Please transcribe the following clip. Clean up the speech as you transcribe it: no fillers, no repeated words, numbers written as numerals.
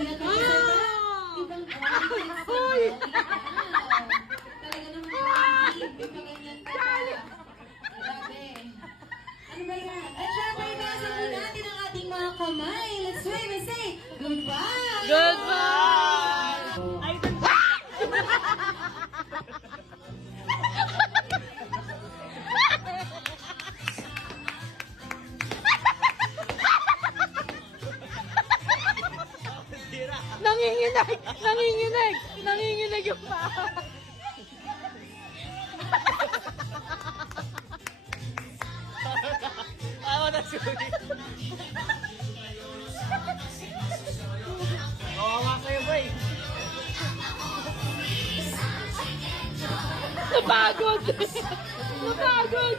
Ibang Hoy! Talaga naman, hindi pa ganyan ka pa. Grabe. Ano ba yan? At syempre, nasa po natin ang ating mga kamay. Let's wave and say, goodbye! Goodbye! Ay, nanginginig! Nanginginig! Nanginginig yung pa! Tawa na suri! Kawawa kayo, boy! Napagod! Napagod!